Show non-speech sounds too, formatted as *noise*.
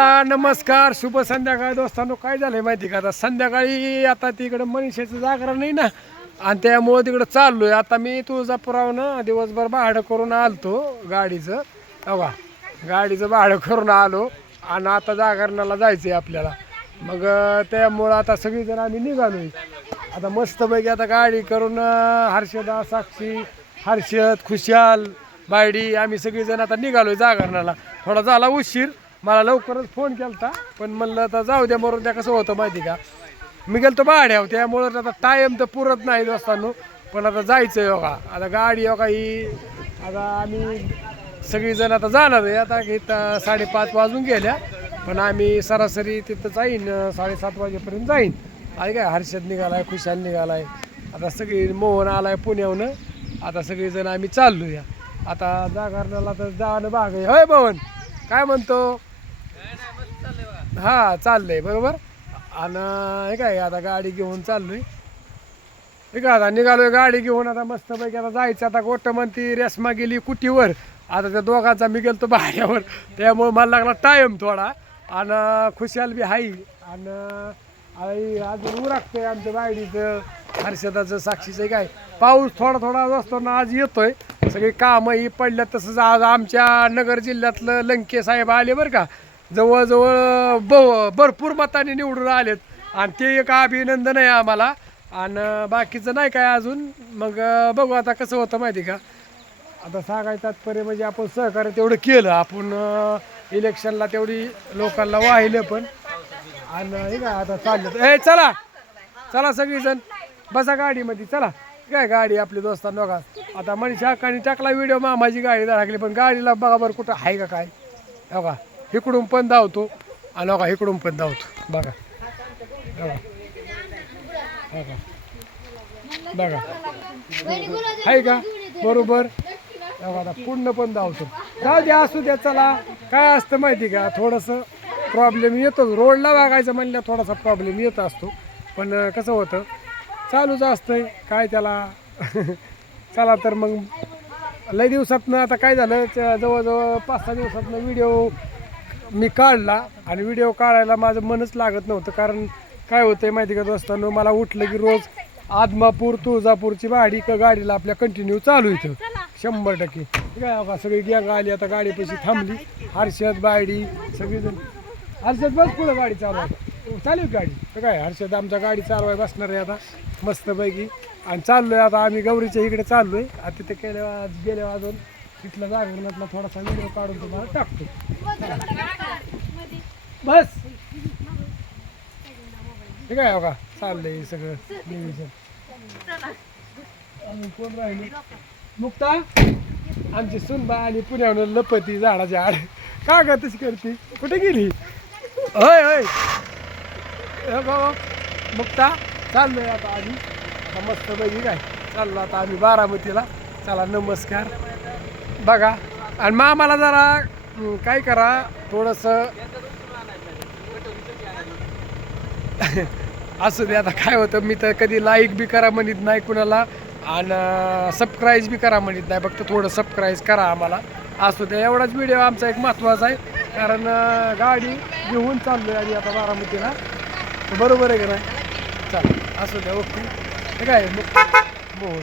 नमस्कार शुभ संध्याकाळ दोस्तांनो. काय झालंय माहिती का? आता संध्याकाळी आता तिकडं मनीषाचं जागरण नाही ना आणि त्यामुळं तिकडं चाललोय. आता मी तुळजापुरावनं दिवसभर भाडं करून आलतो गाडीचं. बघा गाडीचं भाडं करून आलो आणि आता जागरणाला जायचंय आपल्याला. मग त्यामुळं आता सगळीजण आम्ही निघालोय. आता मस्तपैकी आता गाडी करून हर्षदा साक्षी हर्षद खुशाल बायडी आम्ही सगळीजण आता निघालोय जागरणाला. थोडा झाला उशीर मला लवकरच फोन केलता पण म्हणलं आता जाऊ द्या मरून त्या कसं होतं माहिती का? मी गेलतो भाड्यावर त्यामुळं आता टाईम तर पुरत नाही दोस्तांनो. पण आता जायचं योगा आता गाडी योगा ही आता आम्ही सगळीजण आता जाणार आहे. आता इथं साडेपाच वाजून गेल्या पण आम्ही सरासरी तिथं जाईन साडेसात वाजेपर्यंत जाईन. आहे काय हर्षद निघालाय खुशाल निघालाय. आता सगळी मोहन आलाय पुण्याहून. आता सगळीजण आम्ही चाललो या आता जागरणाला तर जाणं भाग आहे. होय भवन काय म्हणतो? हा चाललंय बरोबर? आणि हे काय आता गाडी घेऊन चाललोय. हे काय आता निघालोय गाडी घेऊन आता मस्तपैकी आता जायचं आता गोट म्हणती रेस्मा गेली कुटीवर आता त्या दोघांचा मी गेलतो भाड्यावर त्यामुळे मला लागला टाईम थोडा. आणि खुशाल बी हाई आणि आई अजून उरकतंय आमच्या गाडीचं. हर्षदाचं साक्षीचं काय पाऊस थोडा थोडा असतो ना आज येतोय. सगळी कामं ही पडल्यात तसंच आज आमच्या नगर जिल्ह्यातलं लंके साहेब आले बरं का. जवळजवळ ब भरपूर मताने निवडून आलेत. आणि ते एक अभिनंदन आहे आम्हाला. आणि बाकीचं नाही काय अजून. मग बघू आता कसं होतं माहिती का? आता सांगायचं तात्पर्य म्हणजे आपण सहकार्य तेवढं केलं. आपण इलेक्शनला तेवढी लोकांना वाहिलं पण. आणि हे आता चाललं ए चला! चला सगळीजण. बसा गाडीमध्ये. चला. काय गाडी आपली दोस्तांना बघा आता मनीषा कानी टाकला व्हिडिओ मामाची गाडी टाकली पण गाडीला बघा बरं कुठं आहे का काय. हो बघा इकडून पण धावतो आणि बघा इकडून पण धावतो. बघा. बघा. बघा. बघा. आहे का? बरोबर? बघा पूर्ण पण धावतो. जाऊ द्या असू द्या चला. काय असतं माहिती का? थोडंसं प्रॉब्लेम येतोच. रोडला वागायचं म्हणलं थोडासा प्रॉब्लेम येत असतो. पण कसं होतं? चालूच असतंय. काय त्याला? *laughs* चला तर मग लय दिवसातनं आता काय झालं? त्या जवळजवळ पाच सहा दिवसातनं व्हिडिओ मी काढला आणि व्हिडिओ काढायला माझं मनच लागत नव्हतं. कारण काय होतंय माहिती का दोस्तांनो मला उठलं की रोज आदमापूर तुळजापूरची भाडी का गाडीला आपल्या कंटिन्यू चालू इथं. शंभर टक्के. ठीक आहे सगळी गॅंग आली आता गाडीपाशी थांबली. हर्षद बायडी सगळीजण. हर्षद बस पुढं गाडी हो, चालू आहे चालू गाडी. तर काय हर्षद आमच्या गाडी चालवाय बसणार आहे आता मस्तपैकी. आणि चाललोय आता आम्ही गौरीच्या इकडे चाललोय. आता तिथे केल्या गेल्या अजून तिथला जागरणातला थोडासा व्हिडिओ काढून तुम्हाला टाकतो. बस. ठीक आहे बघा चाललंय सगळं नियोजन कोण राहिले? मुक्ता? आमची सुनबा आली पुण्याहून लपती झाडाच्या आड. का ग तशी करते? कुठे गेली? होय होय. हे बाबा मुक्ता चाललोय आता आम्ही. आता मस्त पैकी काय? चाललो आता आम्ही बारामतीला. चला नमस्कार. बघा. आणि मग आम्हाला जरा काय करा थोडंसं. *laughs* असू दे आता काय होतं मी तर कधी लाईक बी करा म्हणत नाही कुणाला आणि सबस्क्राईज बी करा म्हणत नाही. फक्त थोडं सबस्क्राईज करा आम्हाला. असू दे एवढाच व्हिडिओ आमचा एक महत्त्वाचा आहे. कारण गाडी घेऊन चाललो आहे आम्ही आता बारामतीला. बरोबर आहे का नाही? चालेल असू द्या ओके. ठीक आहे मग मोहन.